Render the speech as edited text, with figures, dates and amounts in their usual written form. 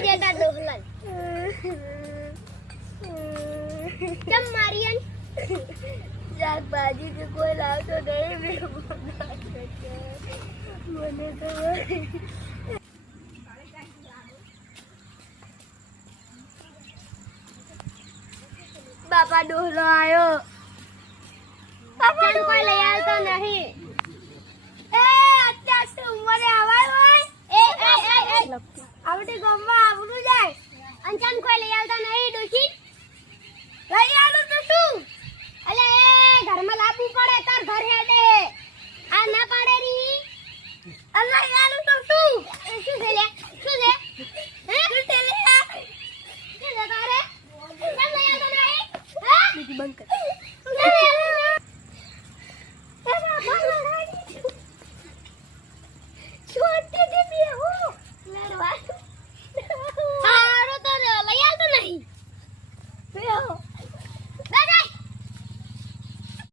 નહીં દેતા ડોહલાલ કેમ મારિયન શાકભાજી કે કોઈ લાવતો નહીં મને તો બાપા ડોહલો આવ્યો બાપા કોઈ લઈ આવતો નહીં એ અત્યાર તો ઉંમરે આવાય હોય આવડી ગમવા આવડું જાય અંચન કોઈ લઈ આવતો નહીં ડોશી લઈ આવું તો શું અલે એ ઘરમાં લાવવું પડે તાર ઘર હેડે આ ના પાડે રી અલ્લા આવું તો શું શું છે લે શું છે હે શું છે લે શું છે તારે કેમ લઈ આવતો નહીં હા બીજી બંધ કર